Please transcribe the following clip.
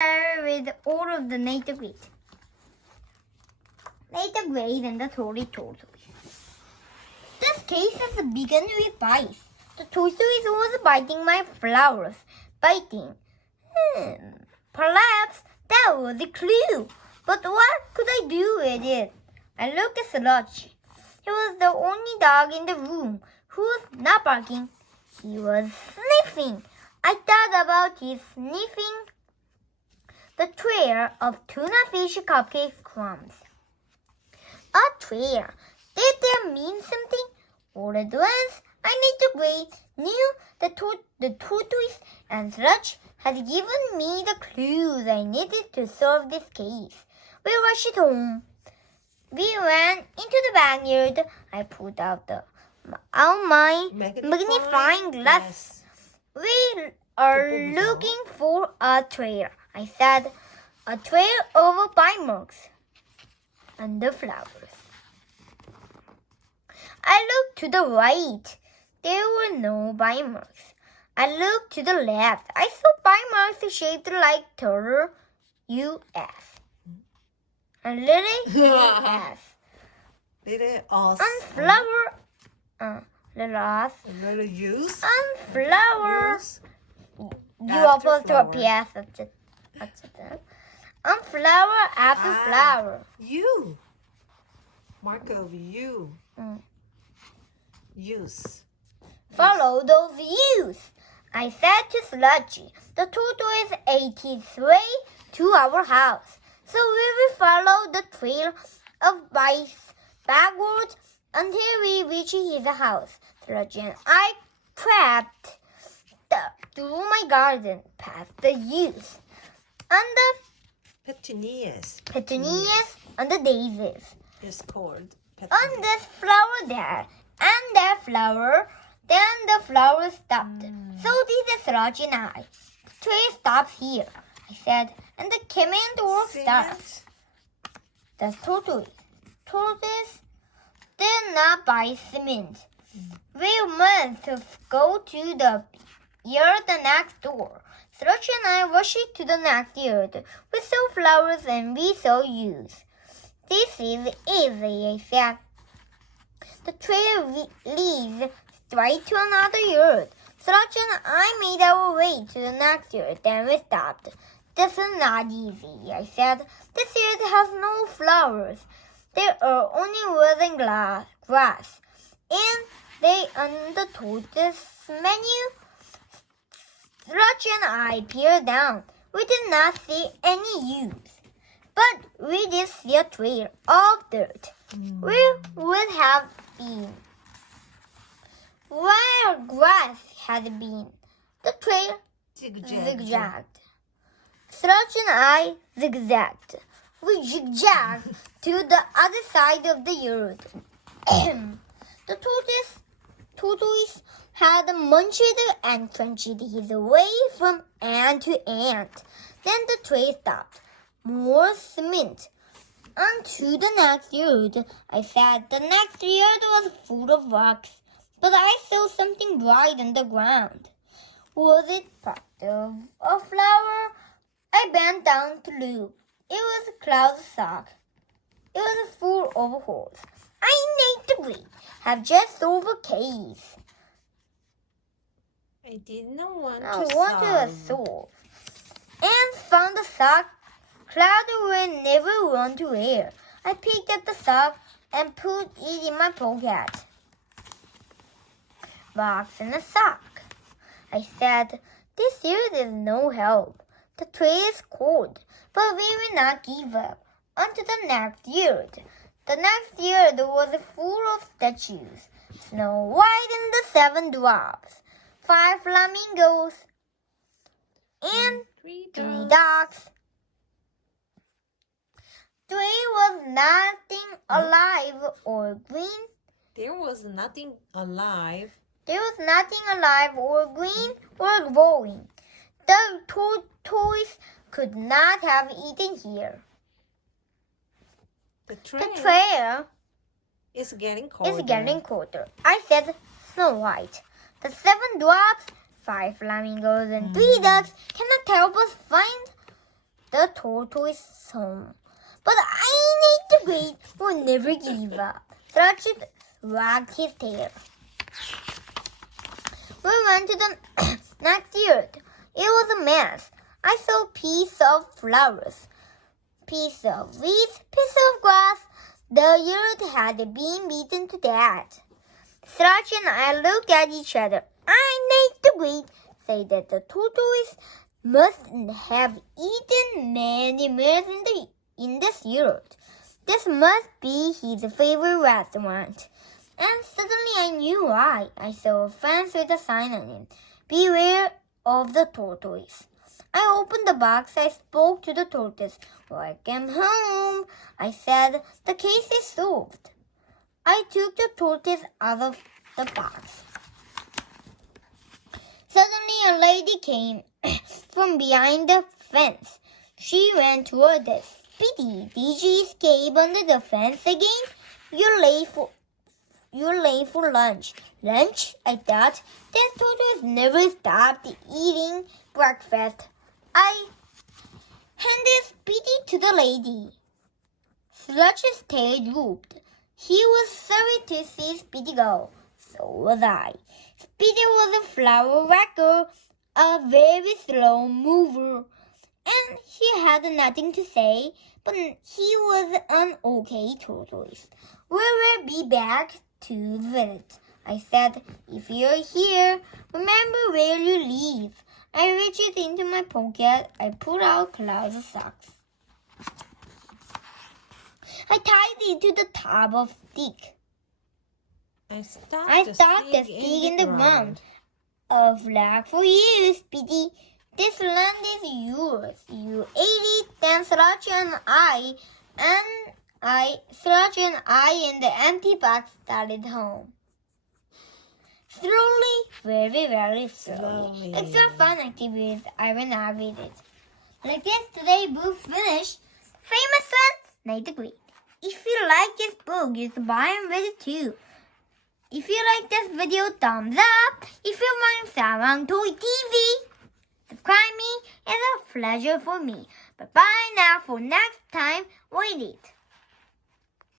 with all of the native wheat. Native wheat and the Tardy Tortoise. This case has begun with bites. The tortoise was biting my flowers. Biting. Perhaps that was the clue. But what could I do with it? I looked at Sludge. He was the only dog in the room who was not barking. He was sniffing. I thought about his sniffing the trail of tuna fish cupcake crumbs. A trail. Did that mean something? All at once, I Native Wheat knew that the tortoise and Sludge had given me the clues I needed to solve this case. We rushed home. We ran into the backyard. I pulled out my magnifying glass. We are looking for a trail, I said. A trail of bite marks and the flowers. I looked to the right. There were no bite marks. I looked to the left. I saw bite marks shaped like turtle, U.S. and little U.S. Little us. And flower, little us. Little use. And flower. Use. You apostrophe S. And flower after flower. You. Mark of you. Use. Follow those U's. I said to Sludgy. The tortoise ate its way to our house. So we will follow the trail of bites backwards until we reach his house. Sludgy and I crept through my garden past the U's and the petunias and the daisies. It's called petunia. And this flower there and that flower. Then the flower stopped. So did the Sludge and I. The trail stops here, I said, and the cement work starts. The tortoise did not buy cement. We must go to the yard next door. Sludge and I rushed to the next yard. We saw flowers and we saw U's. This is easy, I said. The trail leads straight to another yard. Sludge and I made our way to the next yard. Then we stopped. This is not easy, I said. This yard has no flowers. There are only woods and grass. And they on the tortoise menu. Sludge and I peered down. We did not see any U's. But we did see a trail of dirt. Where would have been? Where grass had been, the trail zigzagged. Sludge and I zigzagged. We zigzagged to the other side of the yard. The tortoise had munched and crunched his way from ant to ant. Then the trail stopped. More cement. On to the next yard. I said the next yard was full of rocks. But I saw something bright on the ground. Was it part of a flower? I bent down to look. It was a cloud sock. It was full of holes. I natively have just solved a case. I did not want to solve. And found the sock. Cloud will never run to air. I picked up the sock and put it in my pocket. Box and a sock. I said, this yard is no help. The trail is cold, but we will not give up. On to the next yard. The next yard was full of statues. Snow White and the 7 Dwarfs, 5 flamingos, and 3 ducks. There was nothing alive or green. There was nothing alive. There was nothing alive or green or growing. The tortoise could not have eaten here. The trail is getting colder. I said Snow White. The 7 dwarfs, 5 flamingos, and 3 ducks cannot help us find the tortoise home. But I need the great will never give up. Thrush wagged his tail. We went to the next yard. It was a mess. I saw piece of flowers, piece of weeds, piece of grass. The yard had been beaten to death. Thrush and I looked at each other. I need to wait, said that the tortoise must have eaten many meals in this yard. This must be his favorite restaurant. And suddenly I knew why. I saw a fence with a sign on it. Beware of the tortoise. I opened the box. I spoke to the tortoise. Welcome home, I said. The case is solved. I took the tortoise out of the box. Suddenly a lady came from behind the fence. She ran toward us. Speedy, did you escape under the fence again? You're late for lunch. Lunch? I thought. This tortoise never stopped eating breakfast. I handed Speedy to the lady. Thrush's tail drooped. He was sorry to see Speedy go. So was I. Speedy was a flower whacker, a very slow mover, and he had nothing to say, but he was an okay tortoise. We will be back to visit, I said. If you're here, remember where you live. I reached into my pocket. I pulled out clouds of socks. I tied it to the top of stick. I stuck the stick in the ground. A flag for you, Speedy. This land is yours. You ate it, then Thrush and I in the empty box started home. Slowly, very, very slowly. Extra fun activities I went out with it. Like this, today book finished. Famous one, Night the Great. If you like this book, you should buy and read it too. If you like this video, thumbs up. If you want Sarantoy TV, subscribe me. It's a pleasure for me. Bye-bye now for next time. Wait it.